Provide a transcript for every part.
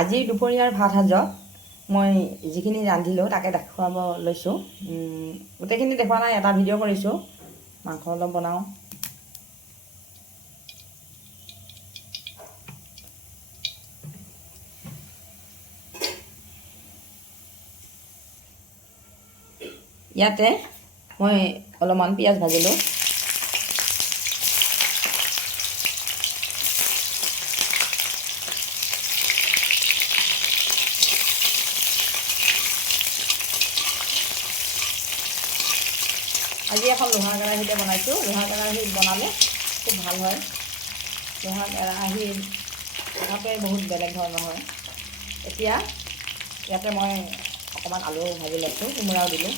আজি দুপৰীয়াৰ ভাত সাজত মই যিখিনি ৰান্ধিলোঁ তাকে দেখুৱাব লৈছোঁ। গোটেইখিনি দেখুওৱা নাই, এটা ভিডিঅ' কৰিছোঁ। মাংস অলপ বনাওঁ। ইয়াতে মই অলপমান পিঁয়াজ ভাজিলোঁ। আজি এখন লোহাৰ কেৰাহীতে বনাইছোঁ। লোহাৰ কেৰাহীত বনালে খুব ভাল হয়। লোহাৰ কেৰাহীৰ কথাটোৱে বহুত বেলেগ ধৰণৰ হয়। এতিয়া ইয়াতে মই অকণমান আলু ভাজি লৈছোঁ, কোমোৰাও দিলোঁ।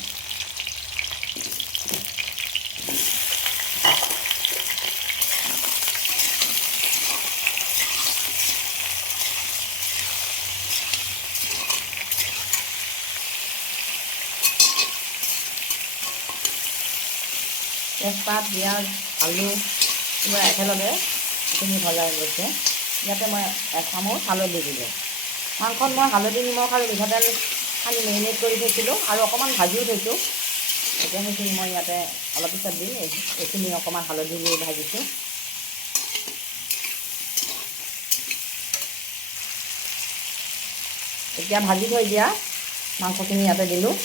তেজপাত, পিঁয়াজ, আলু কিবা একেলগে এইখিনি ভজাই লৈছে। ইয়াতে মই এচামুচ হালধি দিলোঁ। মাংসত মই হালধি, নিমখ আৰু মিঠাতেল সানি মেৰিনেট কৰি থৈছিলোঁ আৰু অকণমান ভাজিও থৈছোঁ। এতিয়া সেইখিনি মই ইয়াতে অলপ পিছত দিম। এইখিনি অকণমান হালধি দি ভাজিছোঁ। এতিয়া ভাজি থৈ দিয়া মাংসখিনি ইয়াতে দিলোঁ।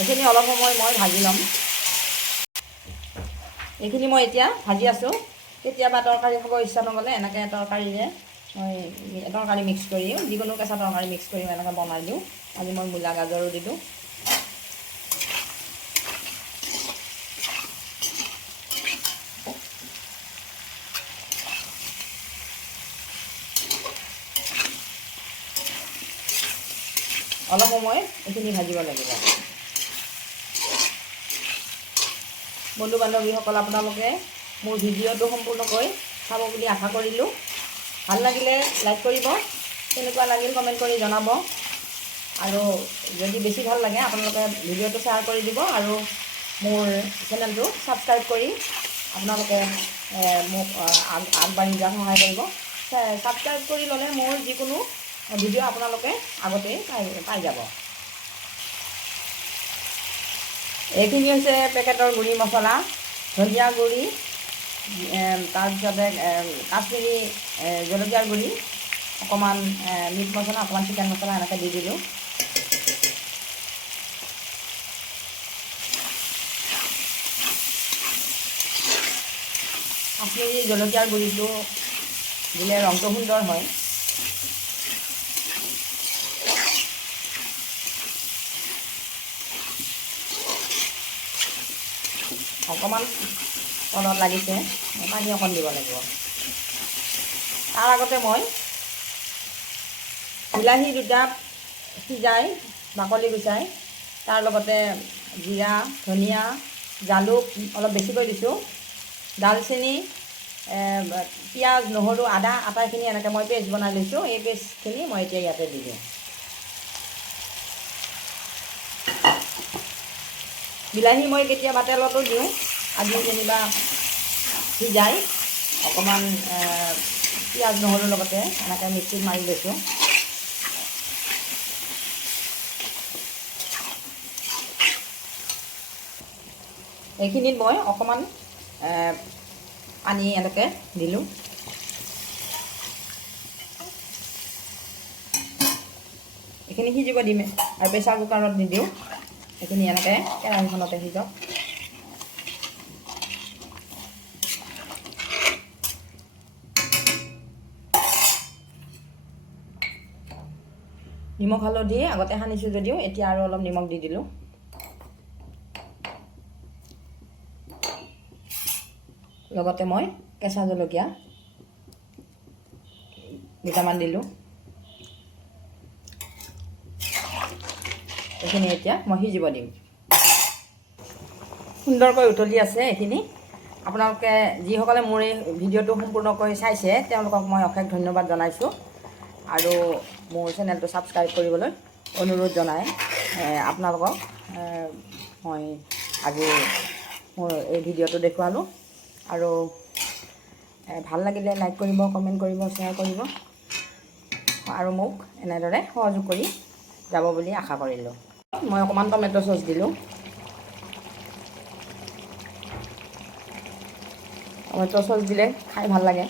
এইখিনি অলপ সময় মই ভাজি ল'ম। এইখিনি মই এতিয়া ভাজি আছোঁ। কেতিয়াবা তৰকাৰী খাব ইচ্ছা নগ'লে এনেকৈ তৰকাৰীৰে মই তৰকাৰী মিক্স কৰিও, যিকোনো কেঁচা তৰকাৰী মিক্স কৰি এনেকৈ বনাই দিওঁ। আজি মই মূলা গাজৰো দিলোঁ। অলপ সময় এইখিনি ভাজিব লাগিব। বন্ধু বান্ধৱীসকল, আপোনালোকে মোৰ ভিডিঅ'টো সম্পূৰ্ণকৈ চাব বুলি আশা কৰিলোঁ। ভাল লাগিলে লাইক কৰিব, কেনেকুৱা লাগিল কমেণ্ট কৰি জনাব। আৰু যদি বেছি ভাল লাগে আপোনালোকে ভিডিঅ'টো শ্বেয়াৰ কৰি দিব আৰু মোৰ চেনেলটো ছাবস্ক্ৰাইব কৰি আপোনালোকে মোক আগবাঢ়ি যোৱাত সহায় কৰিব। ছাবস্ক্ৰাইব কৰি ল'লে মোৰ যিকোনো ভিডিঅ' আপোনালোকে আগতেই পাই যাব। এইখিনি হৈছে পেকেটৰ গুড়ি মছলা, ধনিয়া গুড়ি, তাৰপিছতে কাশ্মীৰী জলকীয়াৰ গুড়ি, অকণমান মিট মছলা, অকণমান চিকেন মছলা এনেকৈ দি দিলোঁ। কাশ্মীৰী জলকীয়াৰ গুড়িটো দিলে ৰংটো সুন্দৰ হয়। অকণমান তলত লাগিছে, পানী অকণ দিব লাগিব। তাৰ আগতে মই বিলাহী দুটা সিজাই বাকলি গুচাই তাৰ লগতে জিৰা, ধনিয়া, জালুক অলপ বেছিকৈ দিছোঁ, দালচেনি, পিঁয়াজ, নহৰু, আদা আটাইখিনি এনেকৈ মই পেষ্ট বনাই লৈছোঁ। এই পেষ্টখিনি মই এতিয়া ইয়াতে দি দিওঁ। বিলাহী মই কেতিয়াবা তেলতো দিওঁ। আজি যেনিবা সিজাই অকণমান পিঁয়াজ, নহৰুৰ লগতে এনেকৈ মিক্সিত মাৰি লৈছোঁ। এইখিনিত মই অকণমান পানী এনেকৈ দিলোঁ। এইখিনি সিজিব দিম আৰু প্ৰেছাৰ কুকাৰত নিদিওঁ। এইখিনি এনেকৈ কেৰাহীখনতে সিজক। নিমখ হালধি আগতে সানিছোঁ যদিও এতিয়া আৰু অলপ নিমখ দি দিলোঁ। লগতে মই কেঁচা জলকীয়া দুটামান দিলোঁ। এইখিনি এতিয়া মই সিজিব দিম। সুন্দৰকৈ উতলি আছে এইখিনি। আপোনালোকে যিসকলে মোৰ এই ভিডিঅ'টো সম্পূৰ্ণকৈ চাইছে তেওঁলোকক মই অশেষ ধন্যবাদ জনাইছোঁ আৰু মোৰ চেনেলটো ছাবস্ক্ৰাইব কৰিবলৈ অনুৰোধ জনায়। আপোনালোকক মই আজি মোৰ এই ভিডিঅ'টো দেখুৱালোঁ আৰু ভাল লাগিলে লাইক কৰিব, কমেণ্ট কৰিব, শ্বেয়াৰ কৰিব আৰু মোক এনেদৰে সহযোগ কৰি যাব বুলি আশা কৰিলোঁ। মই অকণমান টমেট' চচ দিলোঁ। টমেট' চচ দিলে খাই ভাল লাগে।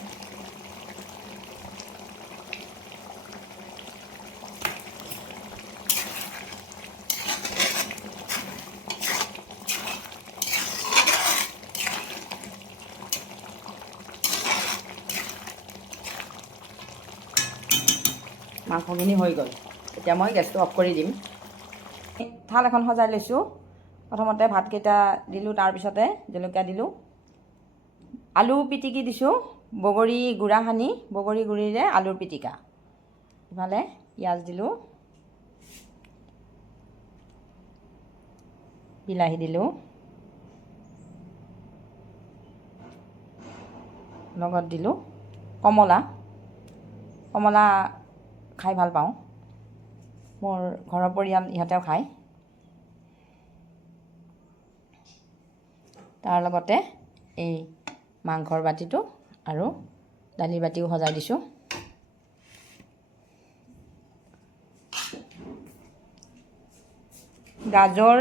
মাংসখিনি হৈ গ'ল। এতিয়া মই গেছটো অফ কৰি দিম। থাল এখন সজাই লৈছোঁ। প্ৰথমতে ভাতকেইটা দিলোঁ, তাৰপিছতে জলকীয়া দিলোঁ, আলু পিটিকি দিছোঁ, বগৰী গুড়া সানি বগৰী গুড়িৰে আলুৰ পিটিকা। ইফালে পিঁয়াজ দিলোঁ, বিলাহী দিলোঁ, লগত দিলোঁ কমলা। কমলা খাই ভাল পাওঁ, মোৰ ঘৰৰ পৰিয়াল ইহঁতেও খায়। তাৰ লগতে এই মাংসৰ বাতিটো আৰু দালিৰ বাতিও সজাই দিছোঁ। গাজৰ,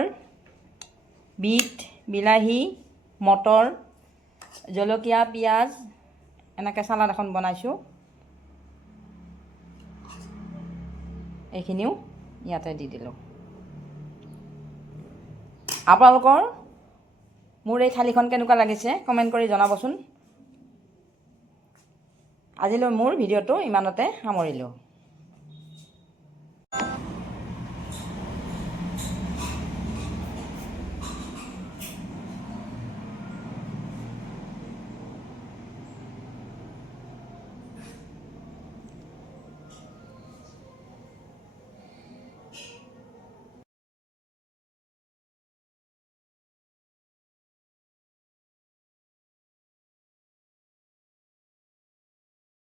বিট, বিলাহী, মটৰ, জলকীয়া, পিঁয়াজ এনেকৈ চালাড এখন বনাইছোঁ। এইখিনিও ইয়াতে দি দিলোঁ। আপোনালোকৰ মোৰ এই থালিখন কেনেকুৱা লাগিছে কমেণ্ট কৰি জনাবচোন। আজিলৈ মোৰ ভিডিঅ'টো ইমানতে সামৰিলোঁ।